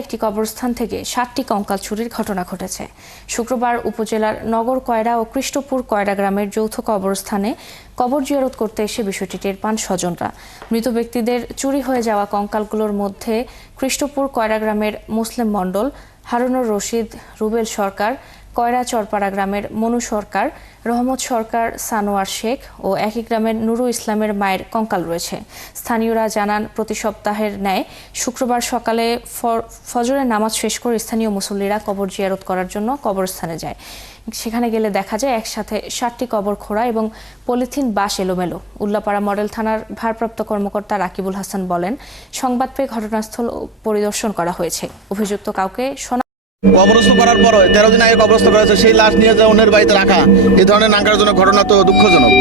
একটি কবরস্থান থেকে 7টি কঙ্কাল চুরির ঘটনা ঘটেছে। শুক্রবার উপজেলার নগর কয়রা ও কৃষ্ণপুর কয়রা গ্রামের যৌথ কবরস্থানে কবর জিয়ারত করতে এসে বিষয়টি টের পান স্বজনরা। মৃত ব্যক্তিদের চুরি হয়ে যাওয়া কঙ্কালগুলোর মধ্যে কৃষ্ণপুর কয়রা গ্রামের মুসলিম মণ্ডল, হারুনুর রশিদ, রুবেল সরকার, কয়রা চরপাড়া গ্রামের মনু সরকার, রহমত সরকার, সানোয়ার শেখ ও একই গ্রামের নুরু ইসলামের মায়ের কঙ্কাল রয়েছে। স্থানীয়রা জানান, প্রতি সপ্তাহের ন্যায় শুক্রবার সকালে ফজরের নামাজ শেষ করে স্থানীয় মুসল্লিরা কবর জিয়ারত করার জন্য কবরস্থানে যায়। সেখানে গেলে দেখা যায় একসাথে 7টি কবর খোঁড়া এবং পলিথিন বাস এলোমেলো। উল্লাপাড়া মডেল থানার ভারপ্রাপ্ত কর্মকর্তা রাকিবুল হাসান বলেন, সংবাদ পেয়ে ঘটনাস্থল পরিদর্শন করা হয়েছে। অভিযুক্ত কাউকে কবরস্থ করার পর 13 দিন আগে কবরস্থ করা হয়েছে, সেই লাশ নিয়ে যা অন্যের বাড়িতে রাখা, এই ধরনের নাঙ্গারজনক ঘটনা তো দুঃখজনক।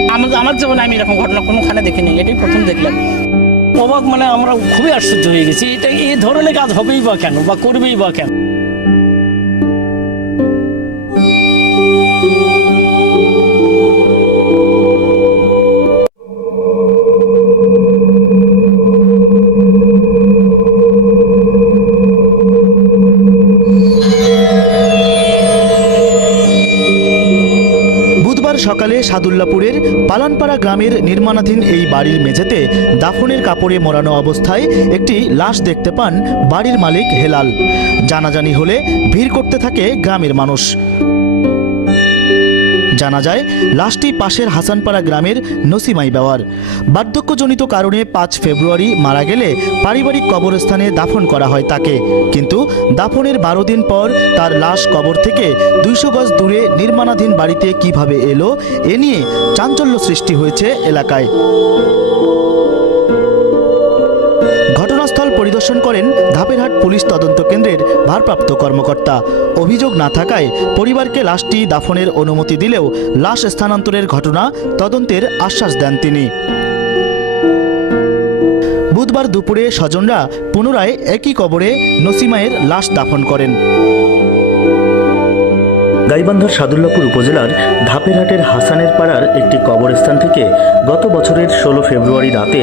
আমার জীবনে আমি এরকম ঘটনা কোনোখানে দেখিনি, এটাই প্রথম দেখলাম। অবাক, আমরা খুবই আশ্চর্য হয়ে গেছি। এটা এই ধরনের কাজ হবেই বা কেন, বা করবেই বা কেন? সকালে সাদুল্লাপুরের পালানপাড়া গ্রামের নির্মাণাধীন এই বাড়ির মেঝেতে দাফনের কাপড়ে মোড়ানো অবস্থায় একটি লাশ দেখতে পান বাড়ির মালিক হেলাল। জানাজানি হলে ভিড় করতে থাকে গ্রামের মানুষ। জানা যায়, লাশটি পাশের হাসানপাড়া গ্রামের নসিমাই বেওয়ার। বার্ধক্যজনিত কারণে 5 ফেব্রুয়ারি মারা গেলে পারিবারিক কবরস্থানে দাফন করা হয় তাকে। কিন্তু দাফনের 12 দিন পর তার লাশ কবর থেকে 200 গজ দূরে নির্মাণাধীন বাড়িতে কিভাবে এলো, এ নিয়ে চাঞ্চল্য সৃষ্টি হয়েছে এলাকায়। ঘটনাস্থল পরিদর্শন করেন ধাপেরহাট পুলিশ তদন্ত কেন্দ্রের ভারপ্রাপ্ত কর্মকর্তা। অভিযোগ না থাকায় পরিবারকে লাশটি দাফনের অনুমতি দিলেও লাশ স্থানান্তরের ঘটনা তদন্তের আশ্বাস দেন তিনি। বুধবার দুপুরে স্বজনরা পুনরায় একই কবরে নসিমায়ের লাশ দাফন করেন। গাইবান্ধার সাদুল্লাপুর উপজেলার ধাপেরহাটের হাসানের পাড়ার একটি কবরস্থান থেকে গত বছরের 16 ফেব্রুয়ারি রাতে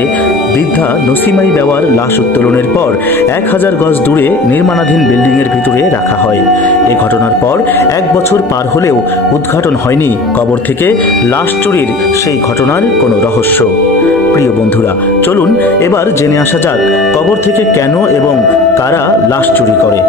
বৃদ্ধা নসিমাই বেওয়ার লাশ উত্তোলনের পর 1000 গজ দূরে নির্মাণাধীন বিল্ডিংয়ের ভিতরে রাখা হয়। এ ঘটনার পর 1 বছর পার হলেও উদ্ঘাটন হয়নি কবর থেকে লাশ চুরির সেই ঘটনার কোনো রহস্য। প্রিয় বন্ধুরা, চলুন এবার জেনে আসা যাক কবর থেকে কেন এবং কারা লাশ চুরি করে।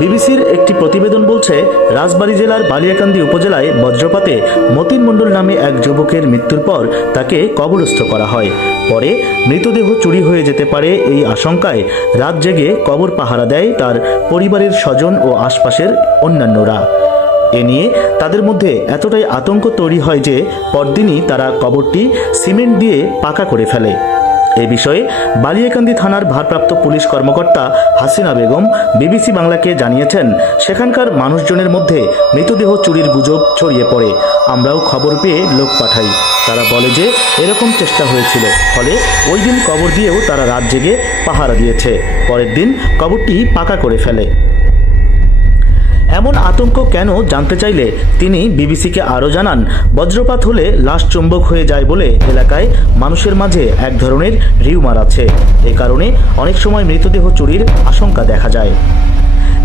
বিবিসির একটি প্রতিবেদন বলছে, রাজবাড়ী জেলার বালিয়াকান্দি উপজেলায় বজ্রপাতে মতিন মণ্ডল নামে এক যুবকের মৃত্যুর পর তাকে কবরস্থ করা হয়। পরে মৃতদেহ চুরি হয়ে যেতে পারে এই আশঙ্কায় রাত জেগে কবর পাহারা দেয় তার পরিবারের স্বজন ও আশপাশের অন্যান্যরা। এ নিয়ে তাদের মধ্যে এতটাই আতঙ্ক তৈরি হয় যে পরদিনই তারা কবরটি সিমেন্ট দিয়ে পাকা করে ফেলে। এ বিষয়ে বালিয়াকান্দি থানার ভারপ্রাপ্ত পুলিশ কর্মকর্তা হাসিনা বেগম বিবিসি বাংলাকে জানিয়েছেন, সেখানকার মানুষজনের মধ্যে মৃতদেহ চুরির গুজব ছড়িয়ে পড়ে। আমরাও খবর পেয়ে লোক পাঠাই। তারা বলে যে এরকম চেষ্টা হয়েছিল, ফলে ওই দিন কবর দিয়েও তারা রাত জেগে পাহারা দিয়েছে। পরের দিন কবরটি পাকা করে ফেলে। এমন আতঙ্ক কেন জানতে চাইলে তিনি বিবিসিকে আরও জানান, বজ্রপাত হলে লাশ চুম্বক হয়ে যায় বলে এলাকায় মানুষের মাঝে এক ধরনের রিউমার আছে। এ কারণে অনেক সময় মৃতদেহ চুরির আশঙ্কা দেখা যায়।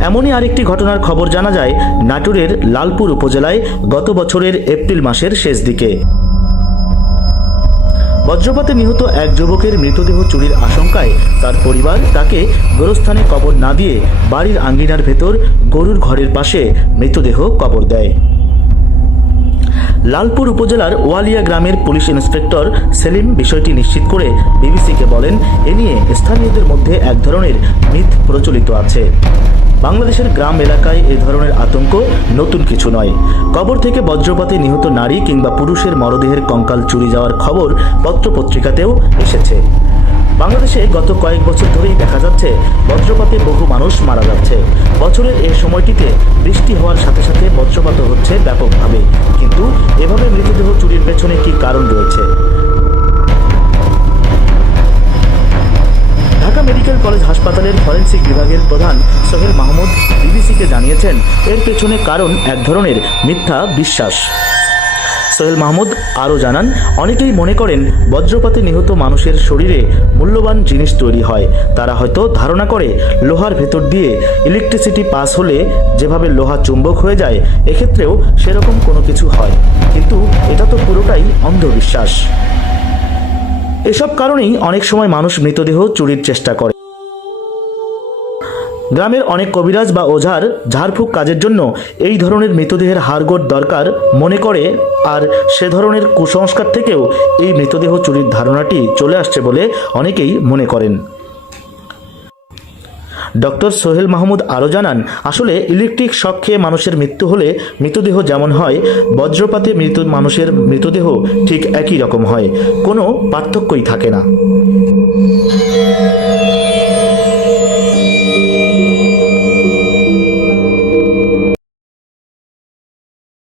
এমনই আরেকটি ঘটনার খবর জানা যায় নাটোরের লালপুর উপজেলায় গত বছরের এপ্রিল মাসের শেষ দিকে। বজ্রপাতে নিহত এক যুবকের মৃতদেহ চুরির আশঙ্কায় তার পরিবার তাকে গোরস্থানে কবর না দিয়ে বাড়ির আঙ্গিনার ভেতর গরুর ঘরের পাশে মৃতদেহ কবর দেয়। লালপুর উপজেলার ওয়ালিয়া গ্রামের পুলিশ ইন্সপেক্টর সেলিম বিষয়টি নিশ্চিত করে বিবিসিকে বলেন, এ নিয়ে স্থানীয়দের মধ্যে এক ধরনের মিথ প্রচলিত আছে। বাংলাদেশের গ্রাম এলাকায় এ ধরনের আতঙ্ক নতুন কিছু নয়। কবর থেকে বজ্রপাতে নিহত নারী কিংবা পুরুষের মরদেহের কঙ্কাল চুরি যাওয়ার খবর পত্রপত্রিকাতেও এসেছে। বাংলাদেশে গত কয়েক বছর ধরেই দেখা যাচ্ছে বজ্রপাতে বহু মানুষ মারা যাচ্ছে। বছরের এই সময়টিতে বৃষ্টি হওয়ার সাথে সাথে বজ্রপাতও হচ্ছে ব্যাপকভাবে। কিন্তু এভাবে মৃতদেহ চুরির পেছনে কি কারণ রয়েছে? ঢাকা মেডিকেল কলেজ হাসপাতালের ফরেনসিক বিভাগের প্রধান সোহেল মাহমুদ বিবিসিকে জানিয়েছেন, এর পেছনে কারণ এক ধরনের মিথ্যা বিশ্বাস। সোহেল মাহমুদ আরও জানান, অনেকেই মনে করেন বজ্রপাতে নিহত মানুষের শরীরে মূল্যবান জিনিস তৈরি হয়। তারা হয়তো ধারণা করে লোহার ভেতর দিয়ে ইলেকট্রিসিটি পাস হলে যেভাবে লোহা চুম্বক হয়ে যায়, এক্ষেত্রেও সেরকম কোনো কিছু হয়, কিন্তু এটা তো পুরোটাই অন্ধবিশ্বাস। এসব কারণেই অনেক সময় মানুষ মৃতদেহ চুরির চেষ্টা করে। গ্রামের অনেক কবিরাজ বা ওঝার ঝাড়ফুঁক কাজের জন্য এই ধরনের মৃতদেহের হাড়গোড় দরকার মনে করে, আর সে ধরনের কুসংস্কার থেকেও এই মৃতদেহ চুরির ধারণাটি চলে আসছে বলে অনেকেই মনে করেন। ডক্টর সোহেল মাহমুদ আরও জানান, আসলে ইলেকট্রিক শক খেয়ে মানুষের মৃত্যু হলে মৃতদেহ যেমন হয়, বজ্রপাতে মৃত মানুষের মৃতদেহ ঠিক একই রকম হয়, কোনো পার্থক্যই থাকে না।